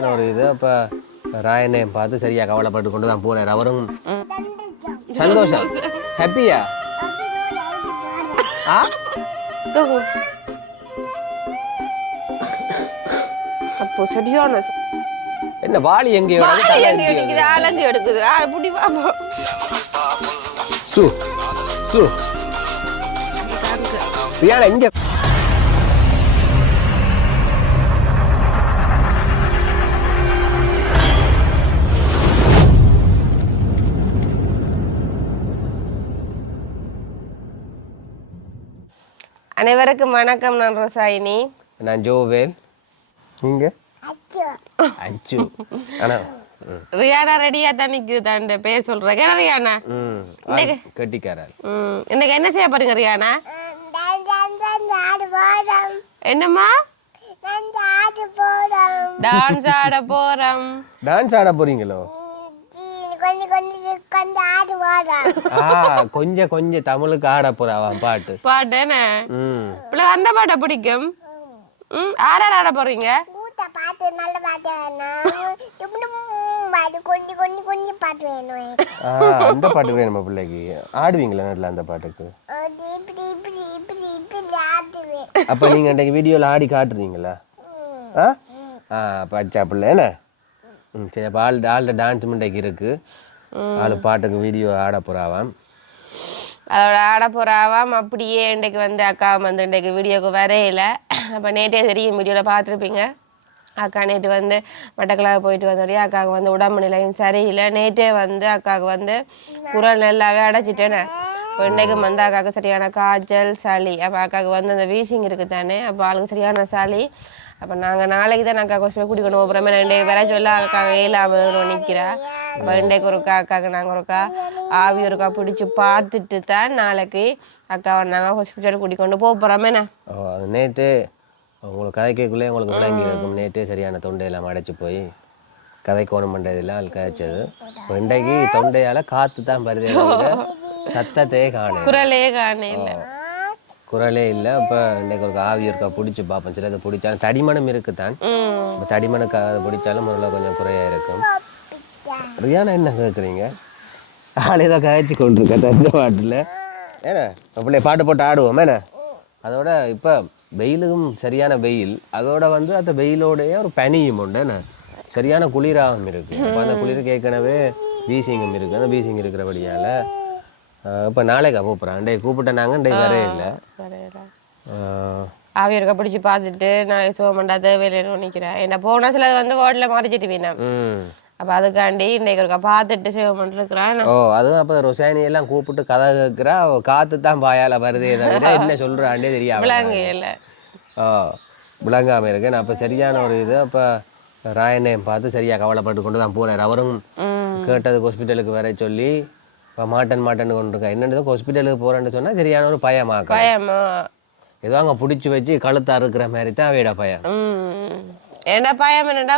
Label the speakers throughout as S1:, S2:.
S1: சரியான ஒரு இது? அப்போ ராயனை பார்த்து சரியா கவலைப்பட்டு கொண்டு தான் போறார் அவரும் சந்தோஷம். ஹாப்பியா ஆ.
S2: அப்போ சரியான
S1: என்ன வாளி எங்கேயோ
S2: எங்க எடுக்குது ஆலங்கி எடுக்குது. ஆ புடி பாப்போம்
S1: சு சு. ரியானா இங்க
S2: அனைவருக்கும் வணக்கம் நான் ரசாயினி.
S1: நான் ஜோவேல். நீங்க? அச்சு. ஆனா
S2: ரியானா ரெடியா தான் நிக்குது தான் பேர் சொல்றேன் ஏன்னா ரியானா?
S1: ஆள் கெட்டிக்காரர்
S2: ம், இன்னைக்கு என்ன செய்ய போறீங்க ரியானா? என்னம்மா? டான்ஸ் ஆட போறோம்.
S1: டான்ஸ் ஆட போறீங்களோ? ஆ கொஞ்சம் கொஞ்சம் தமிழுக்கு ஆட போறாவான் பாட்டு.
S2: பாட்டு என்ன?
S1: ம்.
S2: பிள்ளைங்க அந்த பாட்டை பிடிக்கும்? ம் யார் ஆட போறீங்க?
S1: ஆ அந்த பாட்டு வேணுமா பிள்ளைக்கு? ஆடுவீங்களா நல்ல அந்த பாட்டுக்கு? அப்ப நீங்க வீடியோல ஆடி காட்டுறீங்களா? ஆ? ஆ பச்சா பிள்ளை என்ன? ம் சரி அப்போ ஆள் ஆள்கிட்ட டான்ஸ் மண்டைக்கு இருக்குது ஆள் பாட்டுக்கு வீடியோ ஆட போகிறாவாம்
S2: அதோட ஆட போகிறாவாம் அப்படியே இன்றைக்கு வந்து அக்கா வந்து இன்றைக்கு வீடியோவுக்கு வரையில. அப்போ நேற்றே தெரியும் வீடியோவில் பார்த்துருப்பீங்க. அக்கா நேற்று வந்து மட்டக்கலாக போயிட்டு வந்தோடய அக்காவுக்கு வந்து உடம்பு நிலையும் சரியில்லை. நேற்றே வந்து அக்காவுக்கு வந்து குரல் நல்லாவே அடைச்சிட்டேனே இப்போ இன்றைக்கு வந்து அக்காவுக்கு சரியான காய்ச்சல் சளி. அப்போ அக்காவுக்கு வந்து அந்த வீசிங் இருக்குது தானே அப்போ ஆளுக்கு சரியான சளி. அப்போ நாங்கள் நாளைக்கு தான் அக்கா ஹாஸ்பிட்டல் கூட்டிக் கொண்டு போகிறோமே இன்றைக்கு வர சொல்ல அக்கா ஏழாமல் நிற்கிறா அப்போ இன்றைக்கு ஒருக்கா அக்காவுக்கு நாங்கள் ஒருக்கா ஆவி ஒருக்கா பிடிச்சி பார்த்துட்டு தான் நாளைக்கு அக்காவை நாங்கள் ஹாஸ்பிட்டல் கூட்டிக் கொண்டு போக போகிறோமேண்ணே
S1: நேற்று உங்களுக்கு கதைக்குள்ளே உங்களுக்கு விளங்கி இருக்கும். நேற்றே சரியான தொண்டையெல்லாம் அடைச்சி போய் கதை கோணம் பண்ணுறதெல்லாம் கதைச்சது. இன்றைக்கு தொண்டையால் காற்று தான் தவிர சத்தத்தையே காணும்
S2: குரலே காணையில்
S1: குரலே இல்லை. இப்போ இன்றைக்கு ஒரு ஆவி இருக்கா பிடிச்சி பார்ப்போம். சிலது பிடிச்சாலும் தடிமனம் இருக்குதான் இப்போ தடிமனுக்கு அதை பிடிச்சாலும் முதல்ல கொஞ்சம் குறையா இருக்கும். ரியானா என்ன கேட்குறீங்க ஆள் ஏதோ கதைச்சி கொண்டிருக்க தந்த பாட்டில். ஏன்னா பிள்ளை பாட்டு போட்டு ஆடுவோம். என்ன? அதோட இப்போ வெயிலும் சரியான வெயில். அதோட வந்து அந்த வெயிலோடைய ஒரு பனியும் உண்டு. என்ன? சரியான குளிராகவும் இருக்கு. அப்போ அந்த குளிருக்கு ஏற்கனவே வீசிங்கும் இருக்கு. அந்த வீசிங் இருக்கிறபடியால் இப்போ நாளைக்கு கூப்பிட்றேன் அண்டே கூப்பிட்டேன் நாங்கள் அண்டே வரே இல்லை.
S2: வரையல
S1: ஆஹ்,
S2: ஆவி இருக்க பிடிச்சி பார்த்துட்டு நாளைக்கு சோமண்டா தேவையில்லைன்னு நிற்கிறேன் என்ன போனால் சிலது வந்து ஓட்டில் மறைச்சிட்டு வீணம் அப்போ அதுக்காண்டி இன்னைக்கு ஒருக்கா பார்த்துட்டு சிவமன் இருக்கிறான்.
S1: ஓ அதுவும் அப்போ ரொசானி எல்லாம் கூப்பிட்டு கதை கேட்குறா. காத்து தான் பாயால வருதே தவிர என்ன சொல்றாண்டே தெரியாம
S2: விளங்கையில்
S1: ஓ விளங்காம இருக்கு நான் அப்போ சரியான ஒரு இது. அப்போ ராயனையும் பார்த்து சரியா கவலைப்பட்டு கொண்டு தான் போனார் அவரும் கேட்டதுக்கு ஹாஸ்பிட்டலுக்கு வர சொல்லி இப்போ மாட்டன் மாட்டன் கொண்டு இருக்கா? என்னன்னு ஹாஸ்பிட்டலுக்கு போறேன்னு சொன்னா சரியான ஒரு பயமாக்கா.
S2: பயமா.
S1: ஏதோ அங்கே பிடிச்சி வச்சு கழுத்தா இருக்கிற மாதிரி தான் அவையோட பயம்.
S2: என்ன பயம் என்னடா?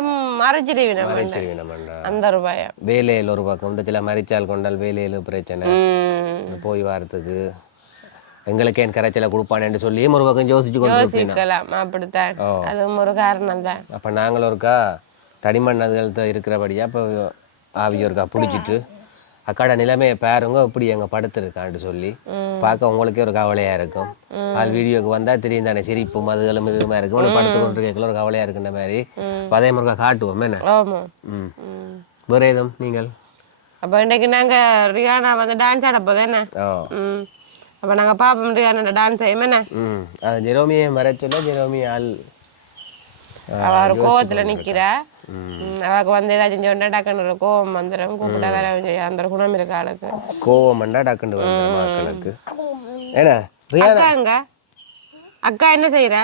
S1: நம்மண்டா
S2: அந்த ஒரு பயம்.
S1: வேலையில் ஒரு பக்கம் இந்த சில மறிச்சால் கொண்டால் வேலையில் பிரச்சனை. போய் வாரத்துக்கு. எங்களுக்கு ஏன் கரைச்சலை கொடுப்பானேன்னு சொல்லி ஒரு பக்கம் யோசிச்சு
S2: யோசிக்கலாம் அப்படித்தான். அதுவும் ஒரு காரணம் தான்
S1: அப்போ நாங்களும் ஒருக்கா தடிமண் அதுகள் இருக்கிறபடியா இப்போ ஆவி ஒருக்கா பிடிச்சிட்டு அக்காட நிலைமையை பாருங்க இப்படி எங்க படுத்திருக்கான்ட்டு சொல்லி பார்க்க உங்களுக்கே ஒரு கவலையா இருக்கும். ஆள் வீடியோக்கு வந்தா தெரியும் தானே சிரிப்பும் அதுகளும் இதுமா இருக்கும் ஒன்று படுத்து கொண்டு கேட்கல ஒரு கவலையா இருக்குன்ற மாதிரி. அதே மாதிரி காட்டுவோம் என்ன? வேற நீங்கள்?
S2: அப்போ இன்னைக்கு நாங்கள் ரியானா வந்து டான்ஸ் ஆட போதும் என்ன? அப்போ நாங்கள் பார்ப்போம் ரியானா டான்ஸ் செய்யும் என்ன?
S1: அது ஜெரோமியை மறைச்சொல்ல ஜெரோமி ஆள்
S2: அவ ஒரு கோவத்தில் நிற்கிறா அவளுக்கு வந்து ஏதாச்சும் சொன்னா டக்குன்னு கோவம் வந்துடும் கூப்பிட்டா வேற அந்த குணம் இருக்கு ஆளுக்கு
S1: கோவம் வந்து மக்களுக்கு. ஏன்னா
S2: அக்காங்க அக்கா என்ன செய்யற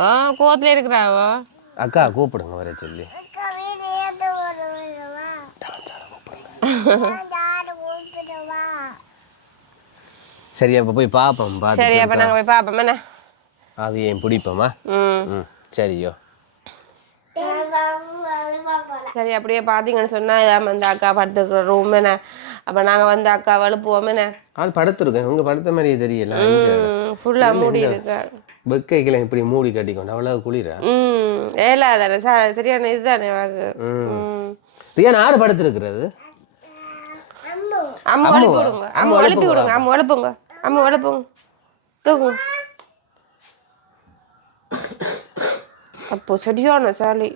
S2: ஆ கோவத்துல இருக்கிறாவோ
S1: அக்கா கூப்பிடுங்க வர சொல்லி. சரி அப்போ போய் பார்ப்போம்
S2: சரி அப்ப நாங்க போய் பார்ப்போம் என்ன?
S1: அது ஏன் பிடிப்போமா?
S2: ம்.
S1: ம். சரியோ.
S2: சரி அப்படியே பார்த்தீங்கன்னு சொன்னா இதான் வந்து அக்கா படுத்துக்கிற ரூம் என்ன அப்ப நாங்க வந்து அக்கா வலுப்புவோம் என்ன?
S1: ஆள் படுத்துருக்கேன். உங்க படுத்த மாதிரியே தெரியல
S2: ஃபுல்லா மூடி இருக்கு?
S1: வெக்கைகளை இப்படி மூடி கட்டிக்கொண்டு அவ்வளவு குளிரா?
S2: ம் ஏலா தானே ச- சரியான இதுதானே வாக்கு?
S1: ரியான் ஆறு படுத்திருக்கிறது?
S2: அம்மா எழுப்பி விடுங்க. அம்மா எழுப்பி விடுங்க. அம்மா எழுப்புங்க அம்மா எழுப்புங்க தூக்குங்க. அப்போ சரியான சாலி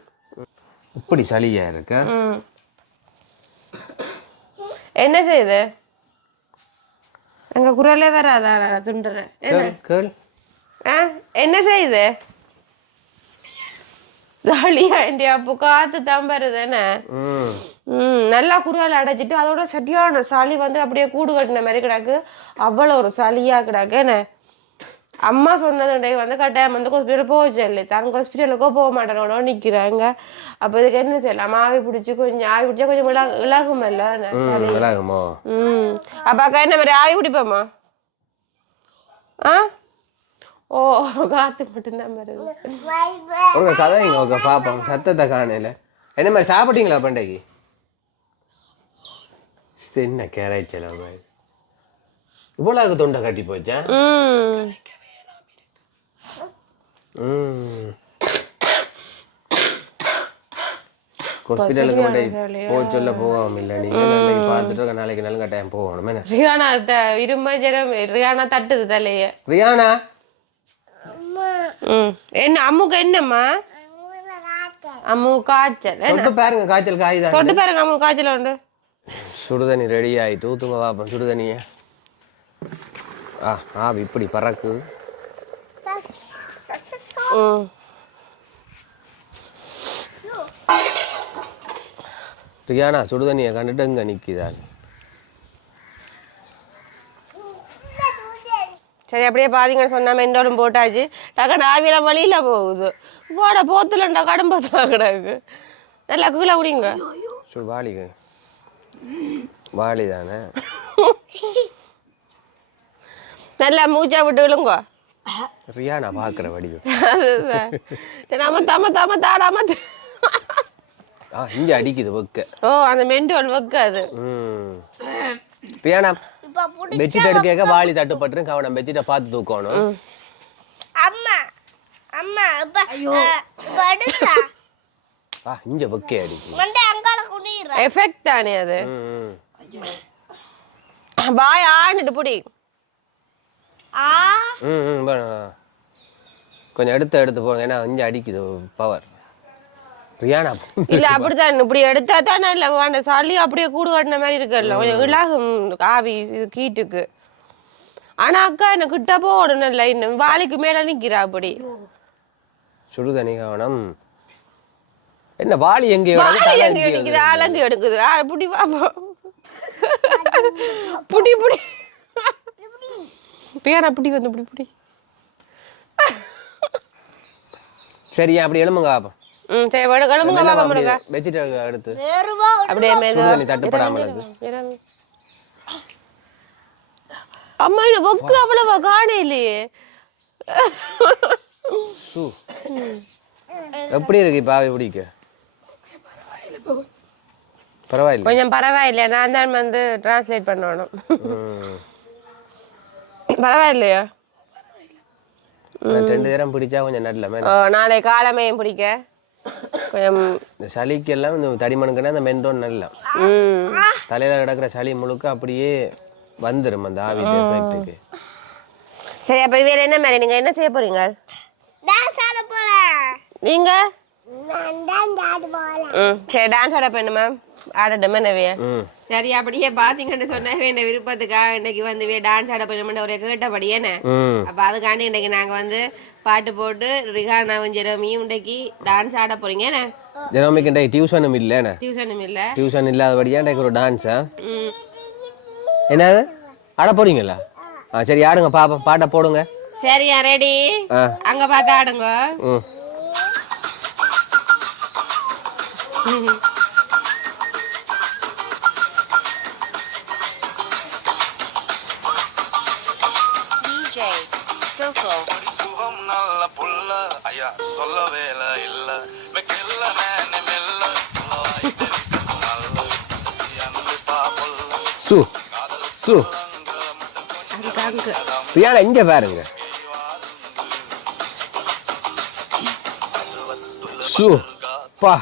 S1: இப்படி சளியா இருக்கு?
S2: என்ன செய்யுது எங்க குரலே வராதா? நான் துண்டுறேன். என்ன?
S1: கேள்
S2: ஆ என்ன செய்யுது ஜாலியா என்டி அப்போ காத்து தான் வருது என்ன?
S1: ம்.
S2: ம் நல்லா குரல் அடைச்சிட்டு அதோட சரியான சளி வந்து அப்படியே கூடு கட்டின மாதிரி கிடக்கு. அவ்வளோ ஒரு சளியா கிடக்கு என்ன? அம்மா சொன்னது வந்து கட்டாயம் வந்து ஹாஸ்பிட்டல் போக சொல்லு. தங்க ஹாஸ்பிட்டலுக்கோ போக மாட்டேனோட நிற்கிறாங்க அப்போ இதுக்கு என்ன செய்யலாம்? ஆவி பிடிச்சி கொஞ்சம் ஆவி பிடிச்சா கொஞ்சம் இலகுமல்ல என்ன?
S1: ம்
S2: அப்போ அக்கா என்ன மாதிரி ஆவி பிடிப்போமா ஆ? ஓ காற்று மட்டும்தான் வருது
S1: ஒரு கதை இங்க ஒரு பாப்போம். சத்தத்தை காணையில என்ன மாதிரி சாப்பிட்டீங்களா பண்டைக்கு என்ன கேராய்ச்சல இவ்வளவு தொண்டை கட்டி போச்சா? ஹாஸ்பிட்டலுக்கு கொண்டு போக சொல்ல போகாம இல்லை. நீங்க நாளைக்கு பார்த்துட்டு இருக்க நாளைக்கு நல்ல கட்டாயம் போகணும். என்ன?
S2: ரியானா த இரும்ப ஜரம் ரியானா தட்டுது தலைய.
S1: ரியானா?
S2: ம். என்ன அம்முக்கு என்னம்மா? அம்மு காய்ச்சல்?
S1: தொட்டு பாருங்க காய்ச்சல் காய்தான்
S2: தொட்டு பாருங்க அம்மு காய்ச்சல் உண்டு.
S1: சுடுதண்ணி ரெடி ஆயிட்டு ஊத்துங்க பாப்போம் சுடுதண்ணிய. ஆ ஆ இப்படி பறக்குது. ரியானா சுடுதண்ணியை கண்டுட்டு இங்க நிக்குதா
S2: சரி அப்படியே பாத்தீங்கன்னு சொன்னா மெண்டோலும் போட்டாச்சு. டக்குனு ஆவியெல்லாம் வழியில போகுது. போட போத்துலண்டா கடும் போத்துல கிடக்கு நல்லா கீழே குடிங்க.
S1: சுடு வாளி வாளி தானே
S2: நல்லா மூச்சா விட்டு விழுங்க.
S1: ரியானா பாக்குற வடிவம்
S2: அமத்து அமத்து ஆட அமத்து
S1: ஆ இங்க அடிக்குது வெக்க.
S2: ஓ அந்த மெண்டோல் வைக்காது
S1: ம். ரியானா பெட்ஷீட் எடுக்க வாளி தட்டுப்பட்டுரும் கவனம். பெட்ஷீட்டை பார்த்து தூக்கணும்.
S3: அம்மா அம்மா இப்ப படுத்தா
S1: ஆ இங்க வெக்கே அடிக்குது
S3: மண்டை அங்கால குனிற
S2: எஃபெக்ட் தானே அது. பாய் ஆண்டுட்டு புடி.
S1: ம் ம் கொஞ்சம் எடுத்து எடுத்து போங்க ஏன்னா இங்க அடிக்குது பவர் ரியானா
S2: இல்ல அப்படித்தான். இப்படி எடுத்தா தானே இல்ல அந்த சளி அப்படியே கூடு கட்டின மாதிரி இருக்குல்ல. கொஞ்சம் இலகும் ஆவி இது கீட்டுக்கு. ஆனா அக்கா என்ன கிட்ட போகணும் இல்லை. இன்னும் வாளிக்கு மேல நிக்கிறா அப்படி.
S1: சுடுதண்ணி கவனம் என்ன வாளி எங்கே?
S2: வாளி எங்க நிக்குது அலங்கு எடுக்குது. ஆ, புடி பாப்போம் புடி புடி. பேரா புடி வந்து புடி புடி.
S1: சரியா அப்படி எழுமுங்க பாப்போம்
S2: ம் சரி வேணும் கிளம்புங்க பாப்பா முருகா.
S1: பெட்ஷீட் எடுத்து.
S3: நேருவா
S2: அப்படியே மெதுவா
S1: சுடுதண்ணி தட்டுப்படாமல் இருக்கு.
S2: அம்மா என்ன பொக்கு அவ்வளவா காணையிலையே
S1: சு. எப்படி இருக்கு இப்போ பிடிக்க? பரவாயில்ல.
S2: கொஞ்சம் பரவாயில்லையா நான் தான் வந்து டிரான்ஸ்லேட் பண்ணணும்.
S1: ம்.
S2: பரவாயில்லையா.
S1: நான் ரெண்டு நேரம் பிடிச்சா கொஞ்சம் நல்ல
S2: நாளை காலமையும் பிடிக்க. கொஞ்சம்
S1: இந்த சளிக்கெல்லாம் இந்த தடிமனுக்குன்னா அந்த மென்டோன் நல்லா
S2: ம்.
S1: தலையில கிடக்குற சளி முழுக்க அப்படியே வந்துடும் அந்த ஆவி எஃபெக்ட்டுக்கு
S2: சரி அப்ப வேற என்ன மாதிரி? நீங்க என்ன செய்ய போறீங்க?
S3: டான்ஸ் ஆட போறேன்.
S2: நீங்க?
S3: நான் டான்ஸ் ஆட போறேன்.
S2: ம் சரி டான்ஸ் ஆட போயிடணும் மேம் ஆடட்டும் சரி அப்படியே பாத்தீங்கன்னு சொன்னா வேண்ட விருப்பத்துக்காக இன்னைக்கு வந்து டான்ஸ் ஆட போயிடணும் ஒரு கேட்டபடி என்ன?
S1: ம்
S2: அப்ப அதுக்காண்டி இன்னைக்கு நாங்க வந்து பாட்டு போட்டு ரிகானாவும் ஜெரமியும் இன்னைக்கு டான்ஸ் ஆட போறீங்க என்ன?
S1: ஜெனோமிக்கு இன்றைக்கு டியூஷனும் இல்லைண்ணே
S2: டியூஷனும் இல்ல.
S1: டியூஷன் இல்லாதபடியா இன்றைக்கு ஒரு டான்ஸா
S2: ம்.
S1: என்னது? ஆட போறீங்களா? ஆ சரி ஆடுங்க பாப்போம். பாட்டை போடுங்க.
S2: சரியா ரெடி அங்க பார்த்து ஆடுங்க.
S4: முகம் நல்ல புல்ல ஐயா சொல்ல வேலை இல்ல. மெக்கெல்ல மேனே மெல்ல.
S1: சு சு. பியால இங்க பாருங்க. சு பா.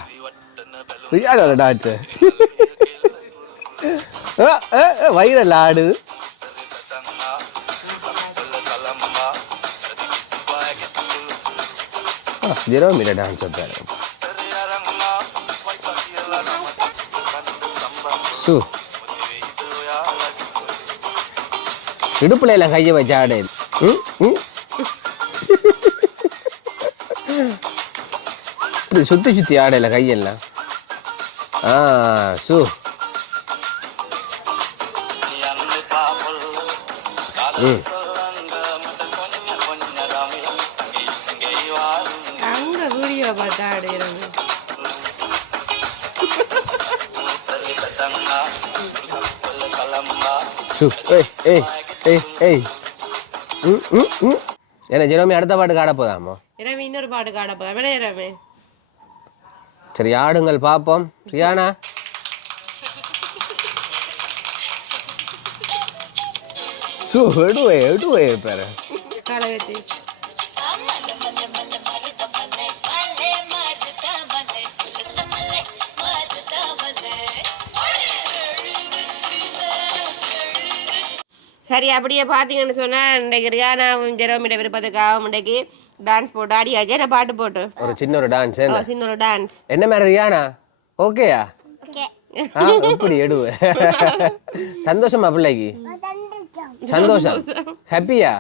S1: பியால டாக்டர் வயிறல் ஆடுது ஆடு ஜெரோமிட டான்ஸ் பாரு சு இடுப்புல இல்லை கையை வச்சு ஆடு ம், ம். இப்படி சுத்தி சுத்தி ஆடல கையெல்லாம் ஆ சு ம் என்ன ஜெரோமி அடுத்த பாட்டுக்கு ஆட போதாமோ?
S2: இரவு இன்னொரு பாட்டு காட போதா? வேணா இரவு
S1: சரி ஆடுங்கள் பார்ப்போம் ரியானா? சு எடுவே எடுவே பேர.
S2: காலை சரி அப்படியே பார்த்தீங்கன்னு சொன்னால் இன்றைக்கு ரியானாவும் ஜெரோமிட விருப்பத்துக்காகவும் இன்றைக்கு டான்ஸ் போட்டு ஆடியாச்சு என்ன பாட்டு போட்டு?
S1: ஒரு சின்ன ஒரு டான்ஸ்
S2: சின்ன ஒரு டான்ஸ்
S1: என்ன மாதிரி ரியானா? ஓகேயா?
S3: ஓகே.
S1: ஆ எப்படி எடுவே சந்தோஷமா பிள்ளைக்கு? சந்தோஷம். ஹாப்பியா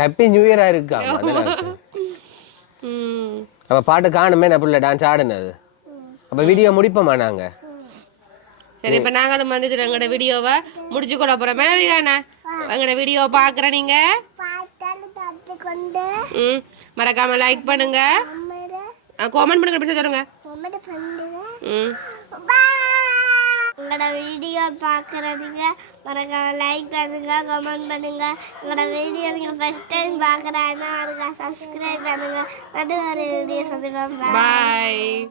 S1: ஹாப்பி நியூ இயரா இருக்கா? அப்ப பாட்டு காணுமே நான் பிள்ளை டான்ஸ் ஆடுனது. அப்ப வீடியோ முடிப்போமா நாங்க?
S2: சரி இப்போ நாங்களும் வந்துட்டு எங்களோட வீடியோவை முடிச்சு கொள்ள போகிறோம் மேனரியாண்ணா எங்களோட வீடியோ பார்க்குற நீங்கள்
S3: கொண்டு
S2: ம் மறக்காம லைக் பண்ணுங்க. காமெண்ட் பண்ணுங்க எப்படி சொல்லுங்க. ம்.
S3: உங்களோட வீடியோ பார்க்குறதுங்க மறக்காம லைக் பண்ணுங்க கமெண்ட் பண்ணுங்க. உங்களோட வீடியோ நீங்கள் ஃபர்ஸ்ட் டைம் பார்க்குறாங்கன்னா அதுக்கு சப்ஸ்கிரைப் பண்ணுங்க. அது ஒரு வீடியோ சொல்லுவோம்
S2: பாய்